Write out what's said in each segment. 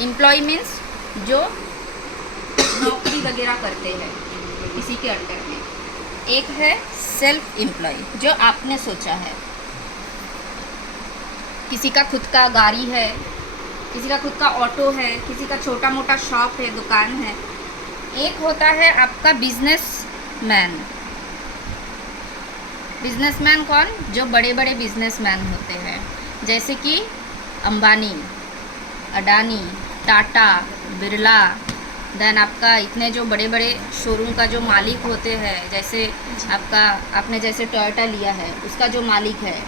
Employ means जो नौकरी वगैरह करते हैं किसी के अंडर में। एक है सेल्फ एम्प्लॉय, जो आपने सोचा है। किसी का खुद का गाड़ी है, किसी का खुद का ऑटो है, किसी का छोटा मोटा शॉप है, दुकान है। एक होता है आपका बिजनेसमैन। बिजनेसमैन कौन? जो बड़े बड़े बिजनेसमैन होते हैं, जैसे कि अंबानी, अडानी, टाटा, बिरला। देन आपका इतने जो बड़े बड़े शोरूम का जो मालिक होते हैं, जैसे आपने जैसे टोयोटा लिया है उसका जो मालिक है,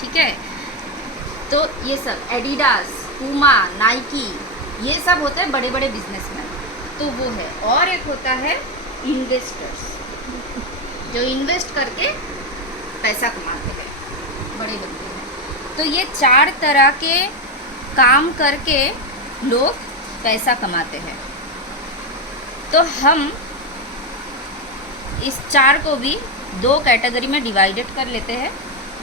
ठीक है। तो ये सब एडिडास, पूमा, नाइकी, ये सब होते हैं बड़े बड़े बिजनेसमैन। तो वो है। और एक होता है इन्वेस्टर्स, जो इन्वेस्ट करके पैसा कमाते हैं, बड़े बनते हैं। तो ये 4 तरह के काम करके लोग पैसा कमाते हैं। तो हम इस 4 को भी 2 कैटेगरी में डिवाइडेड कर लेते हैं।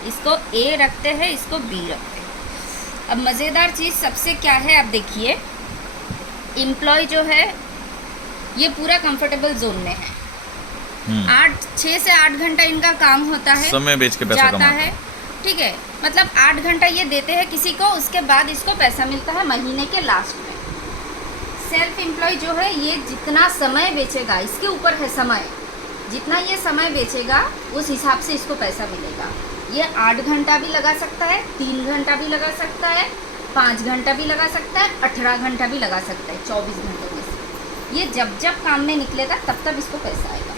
इसको ए रखते हैं, इसको बी रखते हैं। अब मज़ेदार चीज़ सबसे क्या है, आप देखिए। एम्प्लॉय जो है ये पूरा कंफर्टेबल जोन में है। 6 से 8 घंटा इनका काम होता है, समय बेच के पैसा जाता कमाते है, ठीक है। मतलब 8 घंटा ये देते हैं किसी को, उसके बाद इसको पैसा मिलता है महीने के लास्ट में। सेल्फ एम्प्लॉय जो है ये जितना समय बेचेगा, इसके ऊपर है समय, जितना ये समय बेचेगा उस हिसाब से इसको पैसा मिलेगा। ये 8 घंटा भी लगा सकता है, 3 घंटा भी लगा सकता है, 5 घंटा भी लगा सकता है, 18 घंटा भी लगा सकता है, 24 घंटे में से। ये जब जब काम में निकलेगा तब तब इसको पैसा आएगा।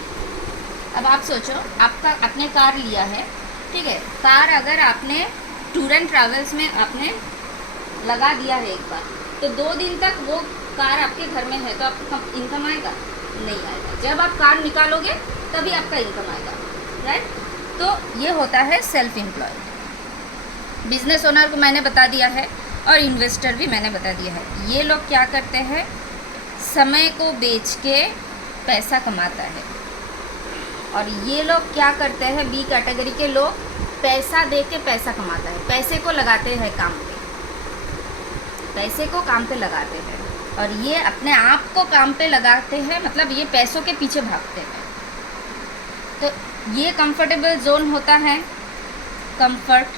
अब आप सोचो, आपने कार लिया है, ठीक है। कार अगर आपने टूर एंड ट्रैवल्स में आपने लगा दिया है एक बार, तो 2 दिन तक वो कार आपके घर में है, तो आपका इनकम आएगा? नहीं आएगा। जब आप कार निकालोगे तभी आपका इनकम आएगा, राइट। तो ये होता है सेल्फ एम्प्लॉय। बिजनेस ओनर को मैंने बता दिया है, और इन्वेस्टर भी मैंने बता दिया है। ये लोग क्या करते हैं, समय को बेच के पैसा कमाता है। और ये लोग क्या करते हैं, बी कैटेगरी के लोग, पैसा दे के पैसा कमाता है। पैसे को लगाते हैं काम पे, पैसे को काम पे लगाते हैं, और ये अपने आप को काम पे लगाते हैं, मतलब ये पैसों के पीछे भागते हैं। तो ये कंफर्टेबल जोन होता है। कंफर्ट,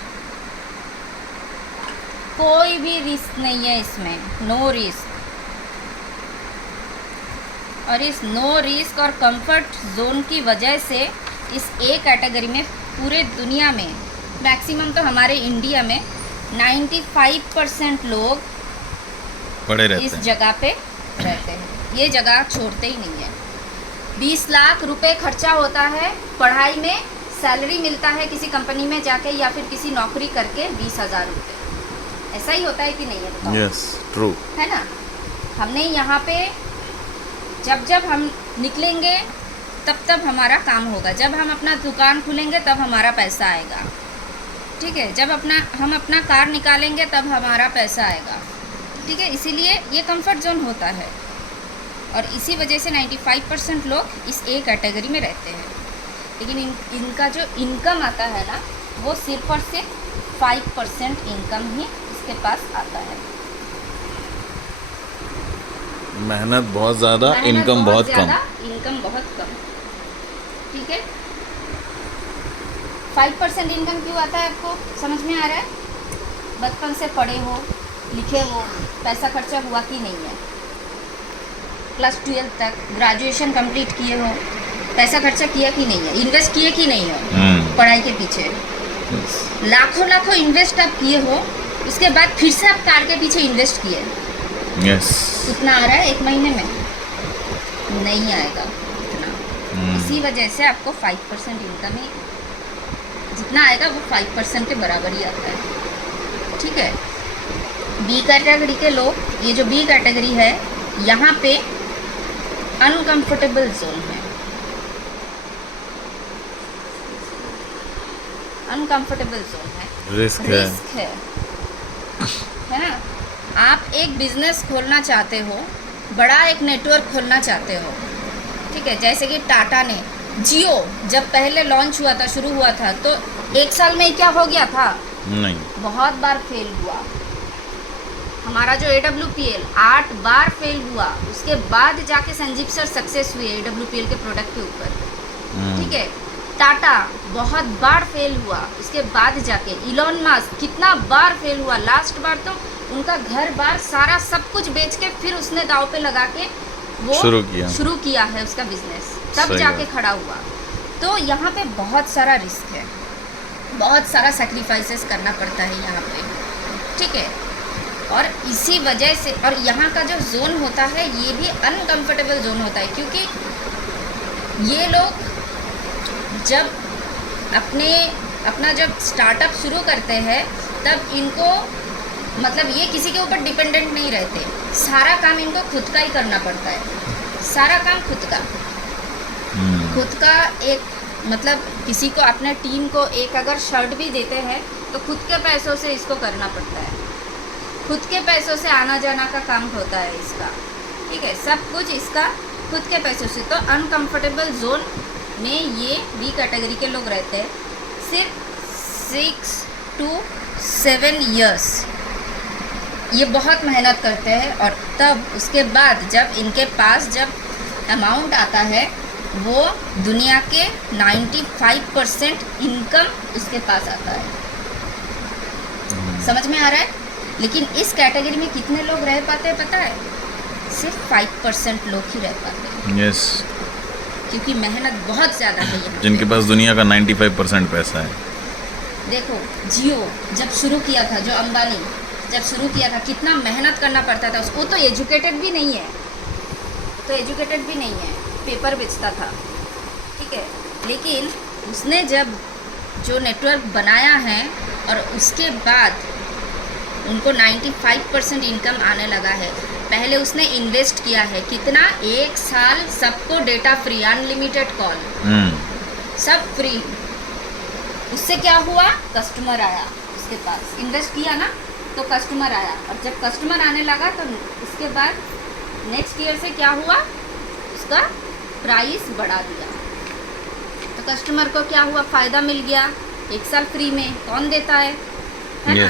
कोई भी रिस्क नहीं है इसमें, नो रिस्क। और इस नो रिस्क और कंफर्ट जोन की वजह से इस ए कैटेगरी में पूरे दुनिया में, मैक्सिमम तो हमारे इंडिया में 95% लोग पड़े रहते इस हैं। जगह पे रहते हैं। ये जगह छोड़ते ही नहीं है। 20 लाख रुपए खर्चा होता है पढ़ाई में, सैलरी मिलता है किसी कंपनी में जाके या फिर किसी नौकरी करके 20,000 रुपये। ऐसा ही होता है कि नहीं है, बताओ? यस, ट्रू है ना। हमने यहाँ पे जब हम निकलेंगे तब तब हमारा काम होगा, जब हम अपना दुकान खोलेंगे तब हमारा पैसा आएगा, ठीक है। जब हम अपना कार निकालेंगे तब हमारा पैसा आएगा, ठीक है। इसीलिए ये कंफर्ट जोन होता है, और इसी वजह से 95% लोग इस ए कैटेगरी में रहते हैं। लेकिन इनका जो इनकम आता है ना, वो सिर्फ और सिर्फ 5% इनकम ही इसके पास आता है। मेहनत बहुत ज़्यादा, इनकम बहुत कम। इनकम बहुत कम, ठीक है। 5% इनकम क्यों आता है, आपको समझ में आ रहा है? बचपन से पढ़े हो, लिखे हो, पैसा खर्चा हुआ कि नहीं है? क्लास 12 तक ग्रेजुएशन कंप्लीट किए हो, पैसा खर्चा किया कि नहीं है? इन्वेस्ट किए कि नहीं हो पढ़ाई के पीछे? लाखों लाखों इन्वेस्ट आप किए हो, उसके बाद फिर से आप कार के पीछे इन्वेस्ट किए। यस। कितना आ रहा है 1 महीने में? नहीं आएगा इतना। इसी वजह से आपको 5% इनकम ही, जितना आएगा वो 5% के बराबर ही आता है, ठीक है। बी कैटेगरी के लोग, ये जो बी कैटेगरी है, यहाँ पे अनकंफर्टेबल जोन है। अनकंफर्टेबल जोन है, रिस्क है ना। आप एक बिजनेस खोलना चाहते हो, बड़ा एक नेटवर्क खोलना चाहते हो, ठीक है। जैसे कि टाटा ने, जियो जब पहले लॉन्च हुआ था, शुरू हुआ था, तो 1 साल में क्या हो गया था? नहीं, बहुत बार फेल हुआ। हमारा जो AWPL 8 बार फेल हुआ, उसके बाद जाके संजीव सर सक्सेस हुए AWPL के प्रोडक्ट के ऊपर, ठीक है। टाटा बहुत बार फेल हुआ, उसके बाद जाके इलॉन मस्क कितना बार फेल हुआ, लास्ट बार तो उनका घर बार सारा सब कुछ बेच के फिर उसने दाव पे लगा के वो शुरू किया है उसका बिजनेस, तब जाके खड़ा हुआ। तो यहाँ पे बहुत सारा रिस्क है, बहुत सारा सेक्रीफाइसेस करना पड़ता है यहाँ पे, ठीक है। और इसी वजह से, और यहाँ का जो जोन होता है ये भी अनकंफर्टेबल जोन होता है, क्योंकि ये लोग जब अपना जब स्टार्टअप शुरू करते हैं तब इनको मतलब ये किसी के ऊपर डिपेंडेंट नहीं रहते, सारा काम इनको खुद का ही करना पड़ता है, सारा काम खुद का एक मतलब किसी को अपने टीम को एक अगर शर्ट भी देते हैं तो खुद के पैसों से इसको करना पड़ता है, खुद के पैसों से आना जाना का काम होता है इसका, ठीक है, सब कुछ इसका खुद के पैसों से। तो अनकंफर्टेबल जोन में ये बी कैटेगरी के लोग रहते हैं सिर्फ 6 to 7 years, ये बहुत मेहनत करते हैं। और तब उसके बाद जब इनके पास जब अमाउंट आता है वो दुनिया के 95% इनकम उसके पास आता है, समझ में आ रहा है। लेकिन इस कैटेगरी में कितने लोग रह पाते हैं पता है? सिर्फ 5% लोग ही रह पाते हैं। यस, क्योंकि मेहनत बहुत ज़्यादा है यहाँ, जिनके पास दुनिया का 95% पैसा है। देखो जियो जब शुरू किया था, जो अंबानी जब शुरू किया था, कितना मेहनत करना पड़ता था उसको। तो एजुकेटेड भी नहीं है, तो एजुकेटेड भी नहीं है, पेपर बेचता था, ठीक है। लेकिन उसने जब जो नेटवर्क बनाया है और उसके बाद उनको 95% इनकम आने लगा है। पहले उसने इन्वेस्ट किया है कितना, 1 साल सबको डेटा फ्री, अनलिमिटेड कॉल, सब फ्री। उससे क्या हुआ, कस्टमर आया उसके पास, इन्वेस्ट किया ना तो कस्टमर आया, और जब कस्टमर आने लगा तो उसके बाद नेक्स्ट ईयर से क्या हुआ, उसका प्राइस बढ़ा दिया। तो कस्टमर को क्या हुआ, फ़ायदा मिल गया, 1 साल फ्री में कौन देता है ना?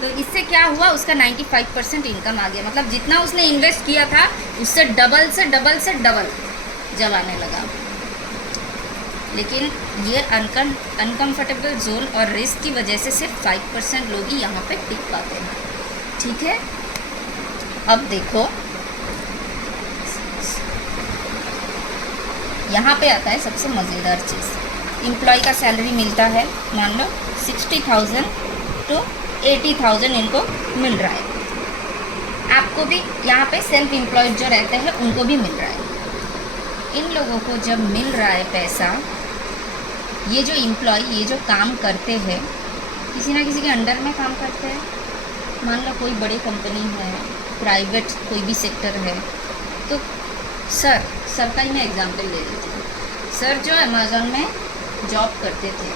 तो इससे क्या हुआ, उसका 95% इनकम आ गया। मतलब जितना उसने इन्वेस्ट किया था उससे डबल से डबल जब आने लगा। लेकिन ये अनकंफर्टेबल जोन और रिस्क की वजह से सिर्फ 5% लोग ही यहाँ पे टिक पाते हैं, ठीक है। अब देखो यहाँ पे आता है सबसे मज़ेदार चीज़, एम्प्लॉय का सैलरी मिलता है, मान लो 60,000 to 80,000 इनको मिल रहा है। आपको भी यहाँ पे सेल्फ एम्प्लॉयड जो रहते हैं उनको भी मिल रहा है। इन लोगों को जब मिल रहा है पैसा, ये जो एम्प्लॉय, ये जो काम करते हैं, किसी ना किसी के अंडर में काम करते हैं। मान लो कोई बड़ी कंपनी है, प्राइवेट कोई भी सेक्टर है, तो सर का ही मैं एग्जांपल ले लेती हूँ। सर जो अमेज़न में जॉब करते थे,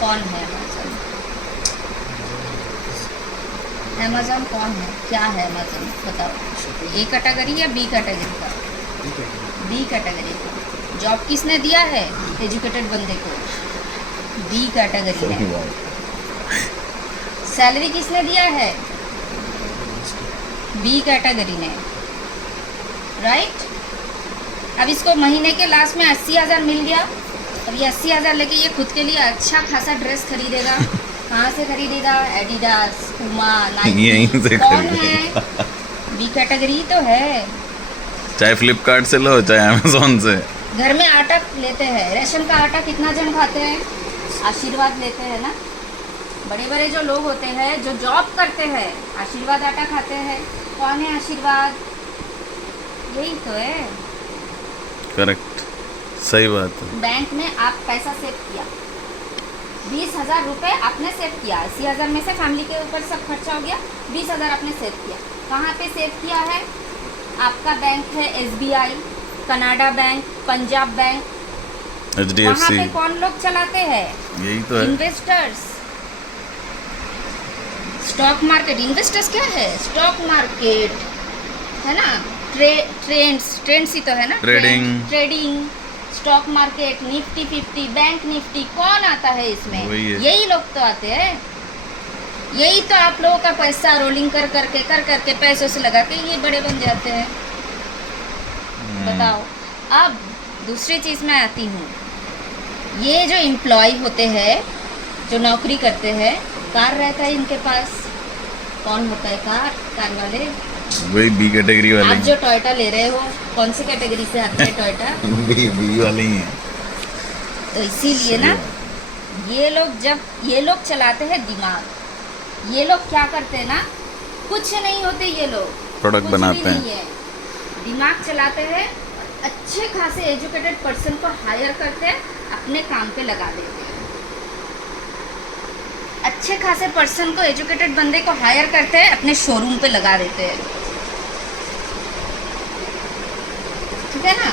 कौन है अमेज़न कौन है, क्या है अमेज़न, बताओ। ए कैटेगरी या बी कैटेगरी का? बी कैटेगरी का। जॉब किसने दिया है, एजुकेटेड बंदे को, बी कैटेगरी ने। सैलरी किसने दिया है, बी कैटेगरी ने, राइट। अब इसको महीने के लास्ट में 80,000 मिल गया। अब ये 80,000 लेके ये खुद के लिए अच्छा खासा ड्रेस खरीदेगा। कहाँ से खरीदेगा, एडिडास, पुमा, नाइकी, यहीं से कौन है, बी कैटेगरी तो है। चाहे फ्लिपकार्ट से लो चाहे अमेज़न से। घर में आटा लेते हैं, रेशन का आटा कितना जन खाते हैं, आशीर्वाद लेते हैं ना। बड़े बड़े जो लोग होते हैं जो जॉब करते हैं, आशीर्वाद आटा खाते हैं। कौन है आशीर्वाद, यही तो है। करेक्ट, सही बात है। बैंक में आप पैसा सेव किया, 20,000 रुपये आपने सेव किया, 80,000 में से फैमिली के ऊपर सब खर्चा हो गया, 20,000 आपने सेव किया। कहाँ पे सेव किया है, आपका बैंक है SBI, Canada bank, Punjab bank, HDFC। वहाँ पे कौन लोग चलाते हैं, यही तो है, इन्वेस्टर्स। स्टॉक मार्केट, इन्वेस्टर्स क्या है, स्टॉक मार्केट है ना, ट्रेंड्स ही तो है ना, trading, stock market, Nifty 50, bank Nifty, कौन आता है इसमें, यही लोग तो आते हैं। यही तो आप लोगों का पैसा रोलिंग कर करके पैसों से लगा के ये बड़े बन जाते हैं। बताओ। अब दूसरी चीज़ में आती हूँ, ये जो एम्प्लॉय होते हैं, जो नौकरी करते हैं, कार रहता है इनके पास। कौन होता है कार वाले? वही बी कैटेगरी आप वाले। जो टोयोटा ले रहे हो, कौन सी कैटेगरी से आते हैं टोयोटा? बी वाले ही हैं। तो इसीलिए ना, ये लोग चलाते हैं दिमाग। ये लोग क्या करते हैं ना, कुछ नहीं होते ये लोग, प्रोडक्ट कुछ बनाते भी हैं। नहीं है, दिमाग चलाते हैं। अच्छे खासे एजुकेटेड पर्सन को हायर करते हैं, अपने काम पे लगा देते हैं। अच्छे खासे पर्सन को, एजुकेटेड बंदे को हायर करते हैं, अपने शोरूम पे लगा देते हैं। ठीक है ना?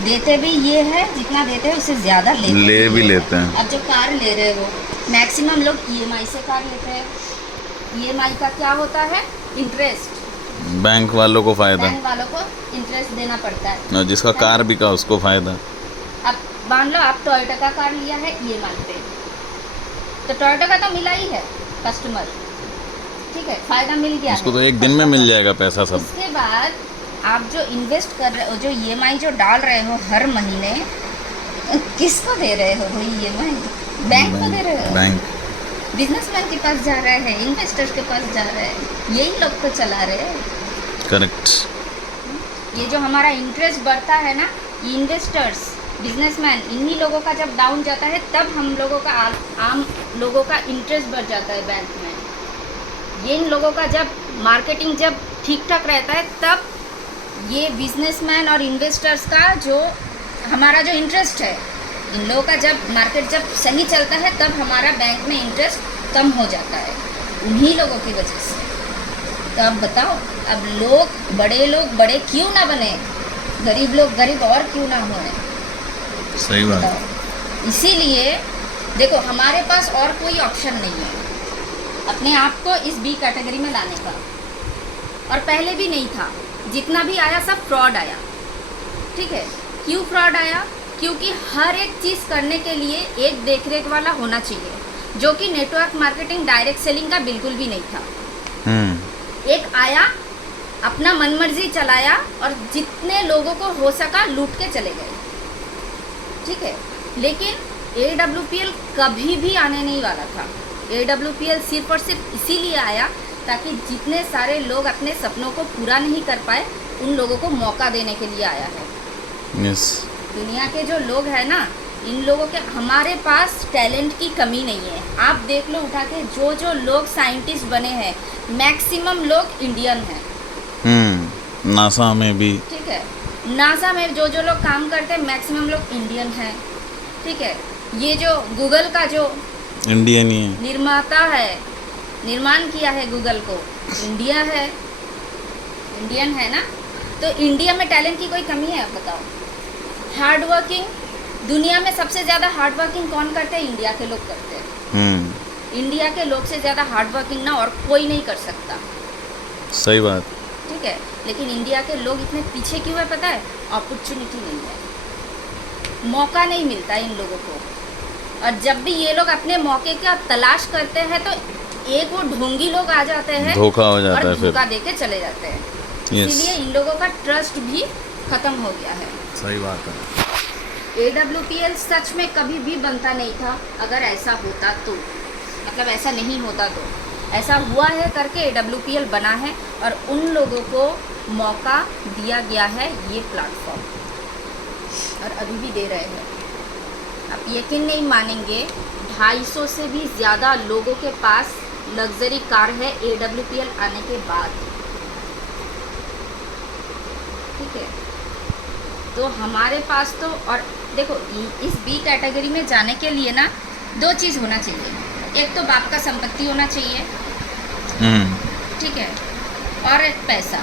देते भी ये है, जितना देते हैं उससे ज़्यादा ले भी लेते हैं। अब जो कार ले रहे हो, मैक्सिमम लोग ईएमआई से कार लेते हैं। ईएमआई का क्या होता है? इंटरेस्ट। बैंक वालों को फायदा, बैंक वालों को इंटरेस्ट देना पड़ता है। और जिसका कार बिका उसको फायदा। अब मान लो आप टोयोटा का कार लिया है ईएमआई पे, तो टोयोटा का तो मिला ही है कस्टमर, ठीक है, फायदा मिल गया उसको है। तो एक दिन में मिल जाएगा पैसा सब। उसके बाद आप जो इन्वेस्ट कर रहे हो, जो ईएमआई जो डाल रहे हो हर महीने, किसको दे रहे हो भाई ईएमआई? बैंक को दे रहे हो। बैंक बिजनेसमैन के पास जा रहा है, इन्वेस्टर्स के पास जा रहा है, यही लोग तो चला रहे हैं। करेक्ट। ये जो हमारा इंटरेस्ट बढ़ता है ना, इन्वेस्टर्स, बिजनेसमैन, इन्हीं लोगों का जब डाउन जाता है, तब हम लोगों का आम लोगों का इंटरेस्ट बढ़ जाता है बैंक में। ये इन लोगों का जब मार्केटिंग जब ठीक ठाक रहता है, तब ये बिजनेसमैन और इन्वेस्टर्स का जो हमारा जो इंटरेस्ट है, इन लोगों का जब मार्केट जब सही चलता है, तब हमारा बैंक में इंटरेस्ट कम हो जाता है, उन्हीं लोगों की वजह से। तो अब बताओ, अब लोग बड़े क्यों ना बने, गरीब लोग गरीब और क्यों ना होए? सही बात। बताओ। इसीलिए देखो, हमारे पास और कोई ऑप्शन नहीं है अपने आप को इस बी कैटेगरी में लाने का, और पहले भी नहीं था। जितना भी आया सब फ्रॉड आया। ठीक है, क्यों फ्रॉड आया? क्योंकि हर एक चीज़ करने के लिए एक देखरेख वाला होना चाहिए, जो कि नेटवर्क मार्केटिंग, डायरेक्ट सेलिंग का बिल्कुल भी नहीं था। एक आया, अपना मनमर्जी चलाया, और जितने लोगों को हो सका लूट के चले गए। ठीक है, लेकिन AWPL कभी भी आने नहीं वाला था। AWPL सिर्फ और सिर्फ इसीलिए आया ताकि जितने सारे लोग अपने सपनों को पूरा नहीं कर पाए, उन लोगों को मौका देने के लिए आया है। यस। दुनिया के जो लोग हैं ना, इन लोगों के, हमारे पास टैलेंट की कमी नहीं है। आप देख लो उठा के, जो लोग साइंटिस्ट बने हैं, मैक्सिमम लोग इंडियन हैं। नासा में भी। ठीक है, नासा में जो लोग काम करते हैं, मैक्सिमम लोग इंडियन हैं। ठीक है, ये जो गूगल का जो इंडियन ही है। निर्माता है, निर्माण किया है गूगल को, इंडिया है, इंडियन है ना। तो इंडिया में टैलेंट की कोई कमी है? बताओ। हार्ड वर्किंग, दुनिया में सबसे ज़्यादा हार्ड वर्किंग कौन करते हैं? इंडिया के लोग करते हैं। इंडिया के लोग से ज़्यादा हार्ड वर्किंग ना और कोई नहीं कर सकता। सही बात। ठीक है, लेकिन इंडिया के लोग इतने पीछे क्यों है पता है? अपॉर्चुनिटी नहीं है, मौका नहीं मिलता इन लोगों को। और जब भी ये लोग अपने मौके का तलाश करते हैं, तो एक वो ढोंगी लोग आ जाते हैं, धोखा हो जाता और है फिर। धोखा देके चले जाते हैं। इसीलिए इन लोगों का ट्रस्ट भी खत्म हो गया है। सही बात है। AWPL सच में कभी भी बनता नहीं था अगर ऐसा होता तो, मतलब ऐसा नहीं होता तो। ऐसा हुआ है करके AWPL बना है, और उन लोगों को मौका दिया गया है ये प्लेटफॉर्म, और अभी भी दे रहे हैं। आप यकीन नहीं मानेंगे, 250 से भी ज़्यादा लोगों के पास लग्जरी कार है AWPL आने के बाद। ठीक है, तो हमारे पास तो, और देखो इस बी कैटेगरी में जाने के लिए ना 2 चीज़ होना चाहिए। एक तो बाप का संपत्ति होना चाहिए, ठीक है, और एक पैसा।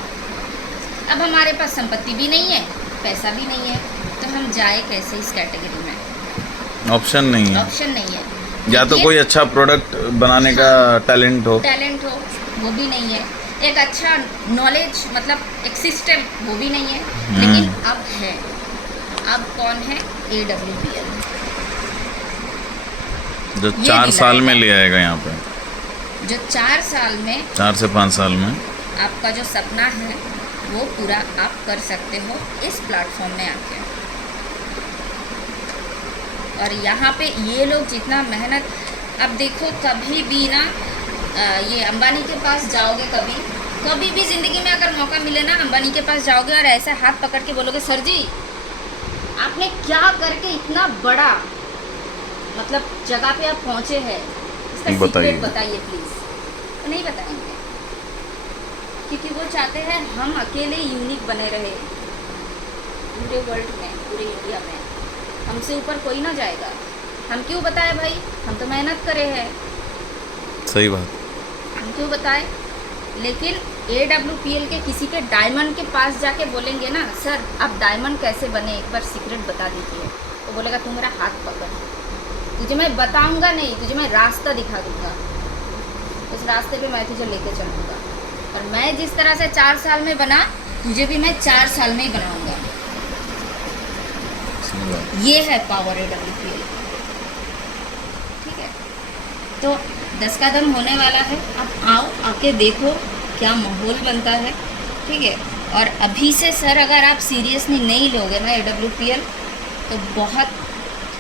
अब हमारे पास संपत्ति भी नहीं है, पैसा भी नहीं है, तो हम जाए कैसे इस कैटेगरी में? ऑप्शन नहीं है। ऑप्शन नहीं है। या तो कोई अच्छा प्रोडक्ट बनाने का टैलेंट हो, वो भी नहीं है। एक अच्छा नॉलेज, मतलब एक सिस्टम, वो भी नहीं है। लेकिन अब है, अब कौन है? AWPL। जो 4 साल में ले आएगा यहाँ पे। जो 4 साल में 4 से 5 साल में आपका जो सपना है वो पूरा आप कर सकते हो इस प्लेटफॉर्म में आके। और यहाँ पे ये लोग जितना मेहनत, अब देखो कभी भी ना ये अंबानी के पास जाओगे, कभी भी ज़िंदगी में अगर मौका मिले ना, अंबानी के पास जाओगे और ऐसे हाथ पकड़ के बोलोगे सर जी आपने क्या करके इतना बड़ा मतलब जगह पे आप पहुँचे हैं, इसका सीक्रेट बताइए प्लीज़, तो नहीं बताएंगे। क्योंकि वो चाहते हैं हम अकेले यूनिक बने रहे पूरे वर्ल्ड में, पूरे इंडिया में, हमसे ऊपर कोई ना जाएगा। हम क्यों बताए भाई, हम तो मेहनत करे हैं। सही बात। हम क्यों बताए। लेकिन AWPL के किसी के डायमंड के पास जाके बोलेंगे ना सर आप डायमंड कैसे बने, एक बार सीक्रेट बता दीजिए, तो बोलेगा तू मेरा हाथ पकड़, तुझे मैं बताऊंगा नहीं, तुझे मैं रास्ता दिखा दूंगा, उस रास्ते पे मैं तुझे लेके चलूँगा। और मैं जिस तरह से 4 साल में बना, तुझे भी मैं 4 साल में ही बनाऊंगा। ये है पावर AWPL। ठीक है, तो 10 का दम होने वाला है, अब आओ आके देखो क्या माहौल बनता है। ठीक है, और अभी से सर अगर आप सीरियसली नहीं लोगे ना AWPL, तो बहुत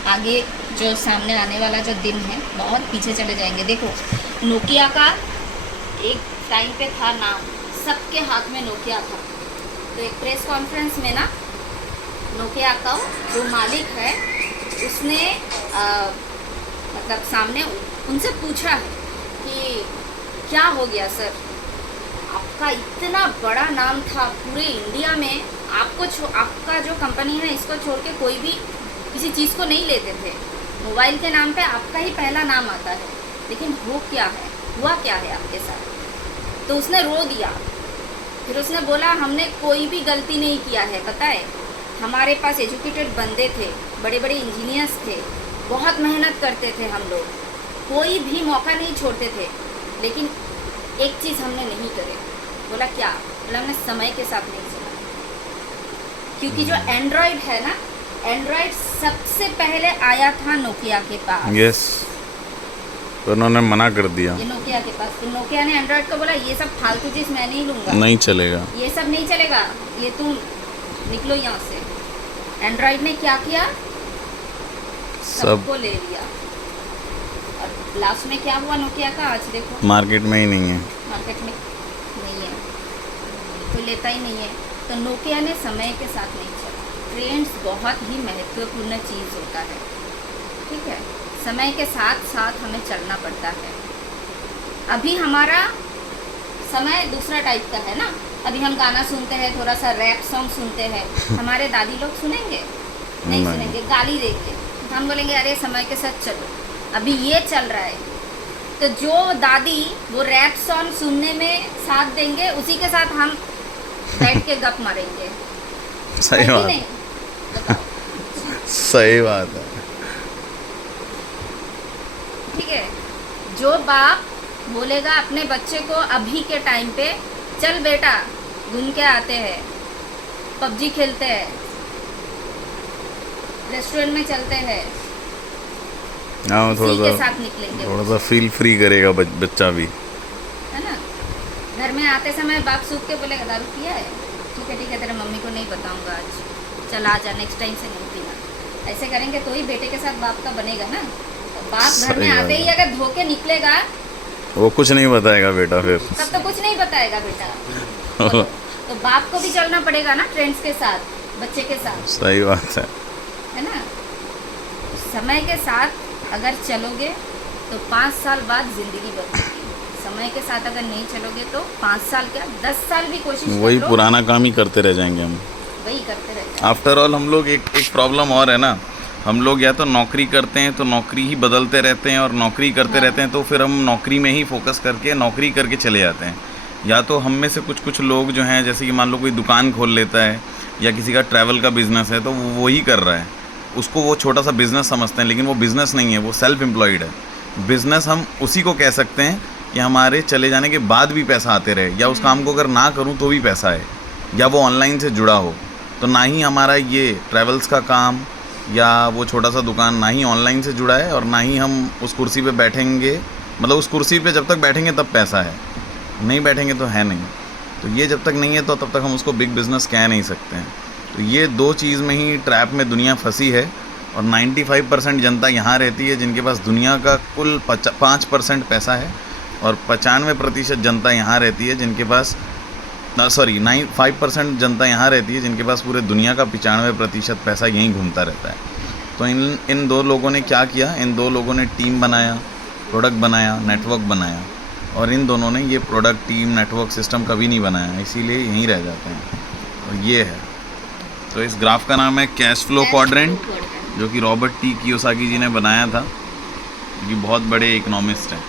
आगे जो सामने आने वाला जो दिन है बहुत पीछे चले जाएंगे। देखो नोकिया का एक टाइम पे था नाम, सबके हाथ में नोकिया था, तो एक प्रेस कॉन्फ्रेंस में ना नोकिया का जो मालिक है उसने मतलब सामने उनसे पूछा है कि क्या हो गया सर, आपका इतना बड़ा नाम था पूरे इंडिया में, आपका जो कंपनी है इसको छोड़ के कोई भी किसी चीज़ को नहीं लेते थे, मोबाइल के नाम पे आपका ही पहला नाम आता है, लेकिन हुआ क्या है आपके साथ। तो उसने रो दिया, फिर उसने बोला हमने कोई भी गलती नहीं किया है, पता है हमारे पास एजुकेटेड बंदे थे, बड़े बड़े इंजीनियर्स थे, बहुत मेहनत करते थे हम लोग, कोई भी मौका नहीं छोड़ते थे, लेकिन एक चीज़ हमने नहीं करे। बोला क्या? बोला हमने समय के साथ नहीं चला। क्योंकि जो एंड्रॉयड है ना, एंड्रॉयड सबसे पहले आया था नोकिया के पास। यस, तो उन्होंने मना कर दिया ये नोकिया के पास, तो नोकिया ने एंड्रॉयड को बोला ये सब फालतू चीज़ मैं नहीं लूँगा, नहीं चलेगा, ये सब नहीं चलेगा, ये तुम निकलो यहाँ से। एंड्रॉयड ने क्या किया, सबको ले लिया, और लास्ट में क्या हुआ नोकिया का, आज देखो मार्केट में ही नहीं है, मार्केट में नहीं है, कोई लेता ही नहीं है। तो नोकिया ने समय के साथ नहीं चला। ट्रेंड्स बहुत ही महत्वपूर्ण चीज़ होता है, ठीक है, समय के साथ साथ हमें चलना पड़ता है। अभी हमारा समय दूसरा टाइप का है ना, अभी हम गाना सुनते हैं, थोड़ा सा रैप सॉन्ग सुनते हैं, हमारे दादी लोग सुनेंगे नहीं सुनेंगे, गाली देंगे, हम बोलेंगे अरे समय के साथ चलो। अभी ये चल रहा है, तो जो दादी वो रैप सॉन्ग सुनने में साथ देंगे, उसी के साथ हम बैठ के गप मारेंगे। सही बात, नहीं बताओ, सही बात है। ठीक है, जो बाप बोलेगा अपने बच्चे को अभी के टाइम पे चल बेटा घूम के आते हैं, पबजी खेलते हैं, रेस्टोरेंट में चलते हैं, हाँ, के साथ निकलेंगे, थोड़ा सा फील फ्री करेगा बच्चा भी, है ना। घर में आते समय बाप सूख के बोलेगा दारू पिया है, ठीक है तेरे मम्मी को नहीं बताऊंगा आज, चल आ जा, नेक्स्ट टाइम से नहीं पीना। ऐसे करेंगे तो ही बेटे के साथ बाप का बनेगा ना। तो बाप घर में आते ही अगर धोके निकलेगा, वो कुछ नहीं बताएगा बेटा, फिर तब तो कुछ नहीं बताएगा बेटा। तो बाप को भी चलना पड़ेगा ना ट्रेंड्स के साथ, बच्चे के साथ। सही बात है ना। समय के साथ अगर चलोगे तो 5 साल बाद ज़िंदगी बदलेगी। समय के साथ अगर नहीं चलोगे तो 5 साल क्या 10 साल भी कोशिश कर लो, वही पुराना काम ही करते रह जाएंगे हम, वही करते रहते हैं। आफ्टर ऑल हम लोग एक प्रॉब्लम और है ना, हम लोग या तो नौकरी करते हैं तो नौकरी ही बदलते रहते हैं, और नौकरी करते रहते हैं तो फिर हम नौकरी में ही फोकस करके नौकरी करके चले जाते हैं। या तो हम में से कुछ लोग जो हैं, जैसे कि मान लो कोई दुकान खोल लेता है या किसी का ट्रैवल का बिज़नेस है, तो वो वही कर रहा है, उसको वो छोटा सा बिज़नेस समझते हैं, लेकिन वो बिज़नेस नहीं है, वो सेल्फ एम्प्लॉयड है। बिज़नेस हम उसी को कह सकते हैं कि हमारे चले जाने के बाद भी पैसा आते रहे, या उस काम को अगर ना करूं तो भी पैसा है, या वो ऑनलाइन से जुड़ा हो। तो ना ही हमारा ये ट्रैवल्स का काम या वो छोटा सा दुकान ना ही ऑनलाइन से जुड़ा है, और ना ही हम उस कुर्सी पे बैठेंगे मतलब उस कुर्सी पे जब तक बैठेंगे तब पैसा है, नहीं बैठेंगे तो है नहीं। तो ये जब तक नहीं है तो तब तक हम उसको बिग बिज़नेस कह नहीं सकते हैं। तो ये दो चीज़ में ही ट्रैप में दुनिया फंसी है। और 95% जनता यहाँ रहती है जिनके पास दुनिया का कुल 5% पैसा है, और 95% जनता यहाँ रहती है जिनके पास 5% जनता यहाँ रहती है जिनके पास पूरे दुनिया का 95% पैसा यहीं घूमता रहता है। तो इन दो लोगों ने क्या किया, इन दो लोगों ने टीम बनाया, प्रोडक्ट बनाया, नेटवर्क बनाया, और इन दोनों ने ये प्रोडक्ट, टीम, नेटवर्क, सिस्टम कभी नहीं बनाया, इसीलिए यहीं रह जाते हैं। और ये है, तो इस ग्राफ का नाम है कैश फ्लो क्वाड्रेंट, जो कि रॉबर्ट टी कियोसाकी जी ने बनाया था, जो कि बहुत बड़े इकोनॉमिस्ट हैं।